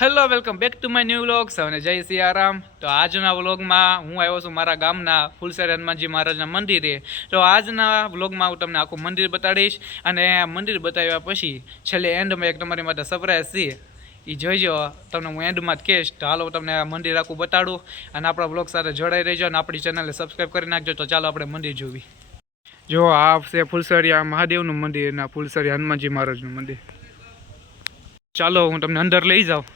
Hello welcome back to my new vlogs અને જય સિયારામ. તો આજના વ્લોગમાં હું આવ્યો છું મારા ગામના ફુલસરી હનુમાનજી મહારાજના મંદિરે. તો આજના વ્લોગમાં હું તમને આખું મંદિર બતાડીશ અને મંદિર બતાવ્યા પછી છેલ્લે એન્ડમાં એક તમારી માટે સરપ્રાઈઝ છે, એ જોઈજો. તમને હું એન્ડમાં જ કહીશ. તો હાલો તમને મંદિર આખું બતાડું અને આપણા વ્લોગ સાથે જોડાઈ રહેજો અને આપણી ચેનલને સબસ્ક્રાઈબ કરી નાખજો. તો ચાલો આપણે મંદિર જોવી. જો આ છે ફુલસરિયા મહાદેવનું મંદિર અને ફુલસરી હનુમાનજી મહારાજનું મંદિર. ચાલો હું તમને અંદર લઈ જાઉં.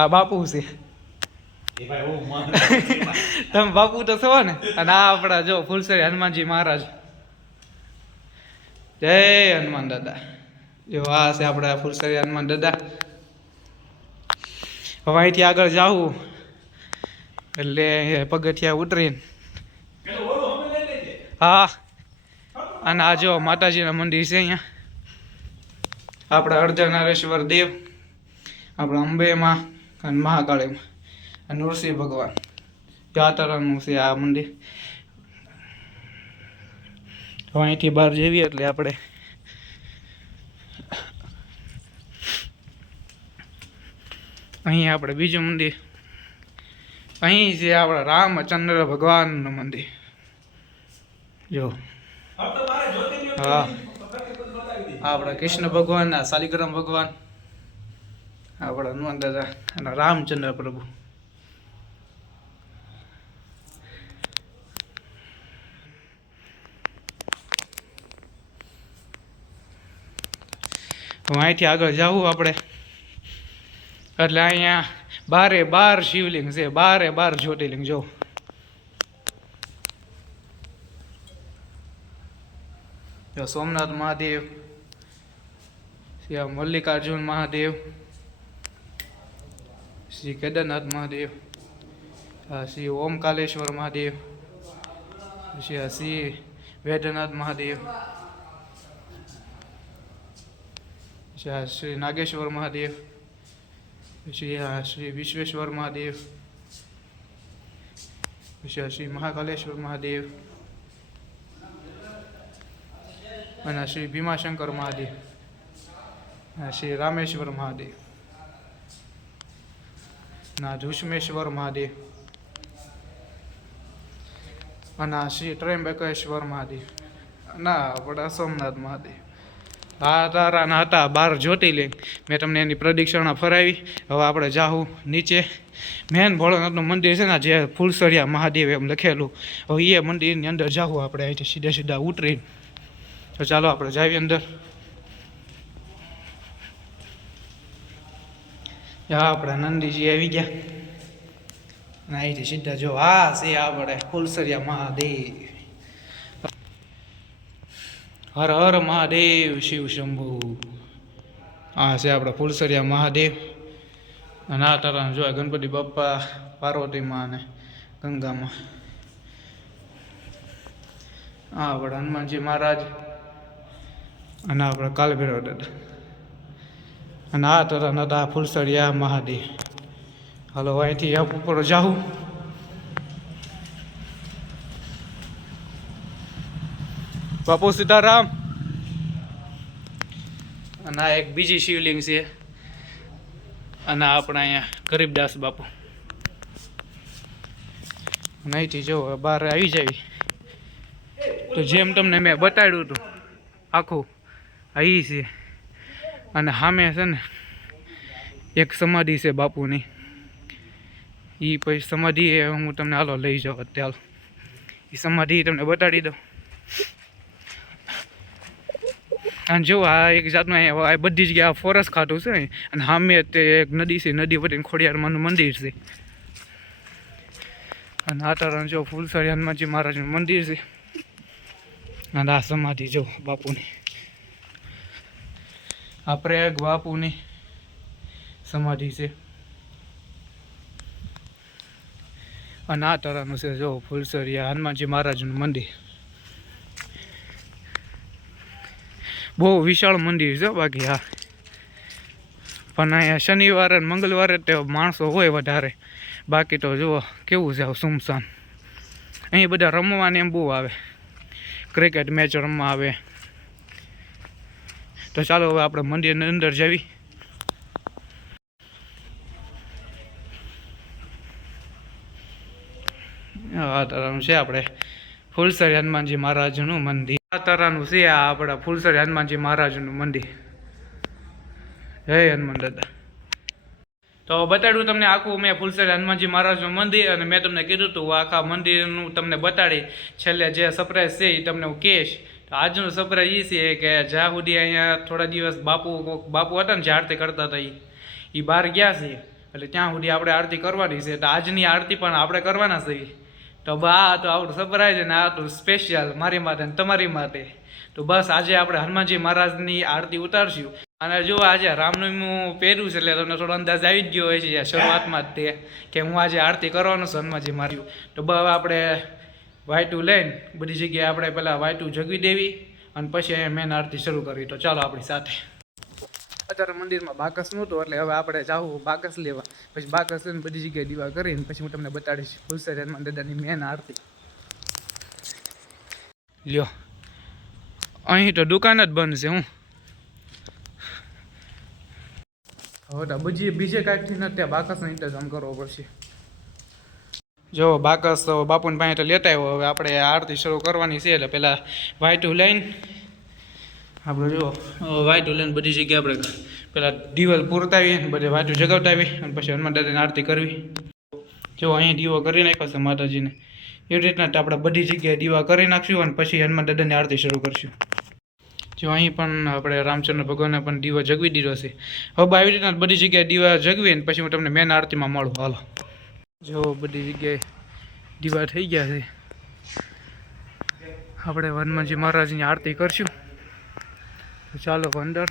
આ બાપુ છે. તમે બાપુ તો છો ને. અને આ આપણા જો ફુલસરી હનુમાનજી મહારાજ. જય હનુમાન દાદા. જો આ છે આપણા ફુલસરી હનુમાન દાદા. હવે અહીંથી આગળ જાવું એટલે પગથિયા ઉતરીને હા. અને આ જો માતાજીના મંદિર છે અહીંયા. આપણા અર્ધનારેશ્વર દેવ, આપણા અંબેમાં અને મહાકાળીમાં અને નૃસિંહ ભગવાન યાત્રાનું છે આ મંદિર. અહીંથી બહાર જઈએ એટલે આપણે અહીં આપણે બીજું મંદિર. અહીં છે આપણા રામચંદ્ર ભગવાનનું મંદિર. જો હા, આપણા કૃષ્ણ ભગવાન, શાલિગ્રામ ભગવાન, આપણા હનુમાન દાદા અને રામચંદ્ર પ્રભુ. અહીંથી આગળ જવું આપણે એટલે અહીંયા 12 શિવલિંગ છે, 12 જ્યોતિર્લિંગ. જો સોમનાથ મહાદેવ, શ્રી મલ્લિકાર્જુન મહાદેવ, શ્રી કેદારનાથ મહાદેવ, શ્રી ઓમકાલેશ્વર મહાદેવ, શ્રી વૈદ્યનાથ મહાદેવ, શ્રી નાગેશ્વર મહાદેવ, શ્રી વિશ્વેશ્વર મહાદેવ, શ્રી મહાકાલેશ્વર મહાદેવ અને શ્રી ભીમાશંકર મહાદેવ, શ્રી રામેશ્વર મહાદેવ, ના ધુષ્મેશ્વર મહાદેવ અને શ્રી ત્રંબકેશ્વર મહાદેવ ના આપણા સોમનાથ મહાદેવ. આ તારા હતા 12 જ્યોતિર્લિંગ. મેં તમને એની પ્રદક્ષિણા ફરાવી. હવે આપણે જાહું નીચે. મેન ભોળાનાથનું મંદિર છે ને, જે ફુલસરિયા મહાદેવ એમ લખેલું. હવે એ મંદિરની અંદર જાહું આપણે અહીંથી સીધા ઉતરી. તો ચાલો આપણે જાવી અંદર. આપણા નંદીજી આવી ગયા અને અહીંથી સીધા જો આ છે આપણે ફુલસરિયા મહાદેવ. હર હર મહાદેવ શિવ શંભુ. આ છે આપણા ફુલસરિયા મહાદેવ. અને આ તારા જો ગણપતિ બાપ્પા, પાર્વતીમાં અને ગંગામાં. આ આપણા હનુમાનજી મહારાજ અને આપણા કાલભૈરવ દાદા. અને આ તરફ નતા ફુલસરિયા મહાદેવ. હાલો અહીંથી ઉપર જાઉં. બાપુ સીતારામ. અને આ એક બીજી શિવલિંગ છે અને આપણા અહીંયા ગરીબદાસ બાપુ. અને અહીંથી જો બહાર આવી જાય તો જેમ તમને મેં બતાડ્યું હતું આખું અહીં છે. અને સામે છે ને એક સમાધિ છે બાપુની. એ પછી સમાધિ હું તમને હાલો લઈ જાઉં અત્યારે. એ સમાધિ તમને બતાડી દઉં. અને જો આ એક જાતનું આ બધી જગ્યાએ ફોરેસ્ટ ખાતું છે અને સામે તે એક નદી છે, નદી વટીને ખોડિયારમાંનું મંદિર છે. અને આ તરફ જો ફુલસરી હનુમાનજી મહારાજનું મંદિર છે અને આ સમાધિ જો બાપુની. આ પ્રયાગ બાપુની સમાધિ છે. અને આ તરફનું છે જો ફુલસરિયા હનુમાનજી મહારાજનું મંદિર. બહુ વિશાળ મંદિર છે બાકી. હા, પણ અહીંયા શનિવારે અને મંગળવારે તે માણસો હોય વધારે. બાકી તો જુઓ કેવું છે સુમસાન. અહીં બધા રમવાને એમ બહુ આવે. ક્રિકેટ મેચ રમવા આવે, તો ચાલો હવે આપણે મંદિરની અંદર જવી. આ તરફ છે આપણે ફૂલસરી હનુમાનજી મહારાજનું મંદિર. આ તરફનું છે આ આપણા ફૂલસરી હનુમાનજી મહારાજનું મંદિર. જય હનુમાન દાદા. તો બતાડ્યું તમને આખું મેં ફૂલસરી હનુમાનજી મહારાજનું મંદિર, અને મેં તમને કીધું હતું આખા મંદિરનું તમને બતાડી છેલ્લે જે સરપ્રાઈઝ છે એ તમને હું કહીશ. તો આજનું સરપ્રાઈઝ એ છે કે જ્યાં સુધી અહીંયા થોડા દિવસ બાપુ હતા ને જે આરતી કરતા હતા એ બહાર ગયા છે, એટલે ત્યાં સુધી આપણે આરતી કરવાની છે. તો આજની આરતી પણ આપણે કરવાના છીએ. તો બા તો આપણું સરપ્રાઈઝ ને આ તો સ્પેશિયલ મારી માટે ને તમારી માટે. તો બસ આજે આપણે હનુમાનજી મહારાજની આરતી ઉતારશું. અને જો આજે રામનવમી પહેર્યું છે એટલે તમને થોડો અંદાજ આવી જ ગયો હોય છે શરૂઆતમાં જ તે કે હું આજે આરતી કરવાનો છું હનુમાનજી માર્યું. તો હવે આપણે વાયટું લઈને બધી જગ્યાએ આપણે પહેલાં વાયટું જગવી દેવી અને પછી અહીંયા મેન આરતી શરૂ કરવી. તો ચાલો આપણી સાથે. અત્યારે મંદિરમાં બાકસ નહોતું એટલે હવે આપણે જાવું બાકસ લેવા. પછી બાકસ લઈને બધી જગ્યાએ દીવા કરીને પછી હું તમને બતાડીશ ફૂલસરી હનુમાન દાદાની મેન આરતી. લ્યો અહીં તો દુકાન જ બંધ છે. હું હવે તો બીજે કાંઈકથી નથી, ત્યાં બાકસનો ઇંતજામ કરવો પડશે. જો બાકસ તો બાપુની પાસે તો લેતા આવ્યો. હવે આપણે આરતી શરૂ કરવાની છે એટલે પહેલાં વાયટું લઈને આપણે જો વાયટું લઈને બધી જગ્યાએ આપણે પહેલાં દીવલ પૂરતાવી બધે વાયટું જગાવતાવી અને પછી હનુમાન દાદાની આરતી કરવી. જો અહીં દીવો કરી નાખ્યો છે માતાજીને, એવી રીતના આપણે બધી જગ્યાએ દીવા કરી નાખશું અને પછી હનુમાન દાદાની આરતી શરૂ કરશું. જો અહીં પણ આપણે રામચંદ્ર ભગવાનને પણ દીવો જગવી દીધો છે. હવે આવી રીતના બધી જગ્યાએ દીવા જગવી ને પછી હું તમને મેન આરતીમાં મળું. હાલો જો બધી જગ્યાએ દીવા થઈ ગયા છે. આપણે હનુમાનજી મહારાજની આરતી કરશું. ચાલો અંદર.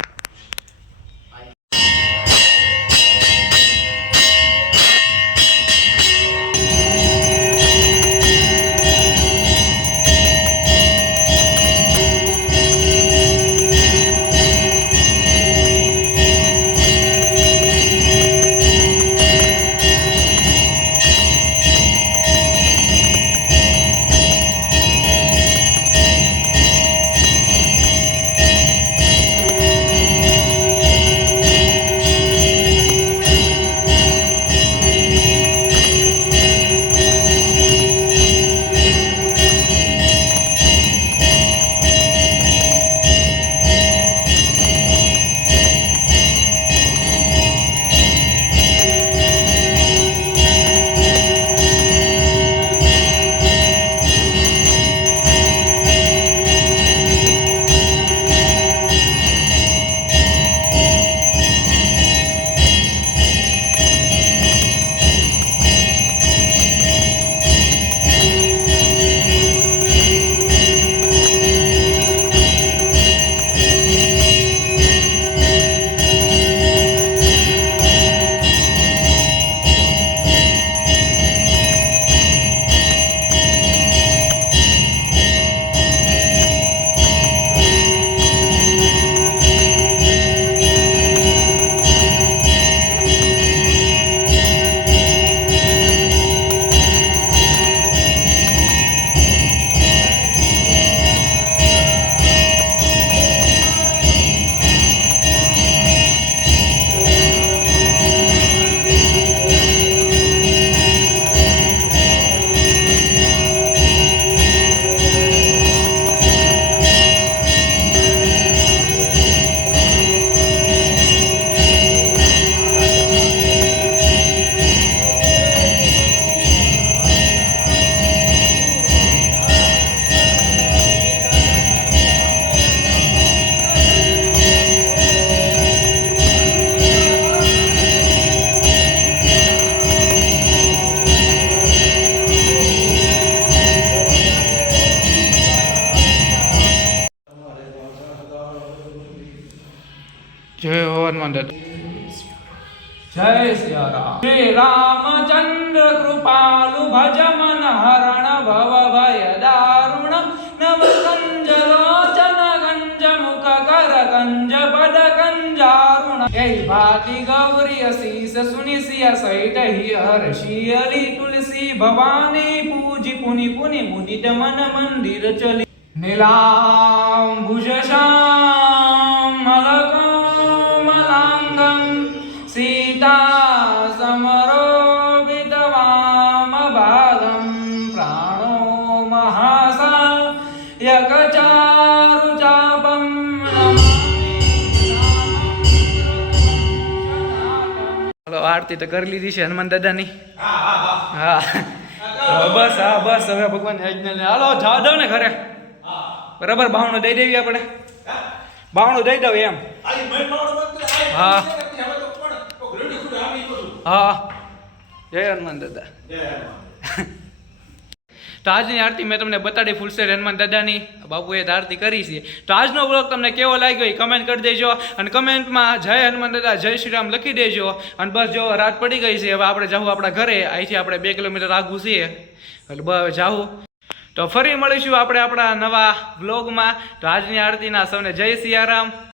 જય હનુમાન દાદા. જય સિયારામ. શ્રી રામચંદ્ર કૃપાલુ ભજ મન હરણ ભવ ભય દારુણમ નવ કંજ લોચન કંજ મુખ કર કંજ પદ કંજારુણ જય ભાતિ ગૌરી અશીષ સુનિ સિય સહિત હિ હર્ષિ અલી તુલસી ભવાની પૂજી પુનિ પુનિ મુદિત મન મંદિર ચલી નીલાંબુજ શ્યામ આરતી તો કરી લીધી છે હનુમાન દાદાની. હા બસ હવે ભગવાનની આજ્ઞાને હાલો જવા દો ને ઘરે. બરાબર બાવણું દઈ દેવી આપણે. બાવણું દઈ દઉં એમ. હા હા જય હનુમાન દાદા. તો આજની આરતી મેં તમને બતાડી ફૂલસેર હનુમાન દાદાની. બાપુએ આરતી કરી છે. તો આજનો વ્લોગ તમને કેવો લાગ્યો એ કમેન્ટ કરી દેજો અને કમેન્ટમાં જય હનુમાન દાદા જય શ્રી રામ લખી દેજો. અને બસ જો રાત પડી ગઈ છે, હવે આપણે જાવું આપણા ઘરે. અહીંથી આપણે 2 કિલોમીટર આગું છીએ એટલે બસ જાવું. તો ફરી મળીશું આપણે આપણા નવા વ્લોગમાં. તો આજની આરતીના સૌને જય સિયારામ.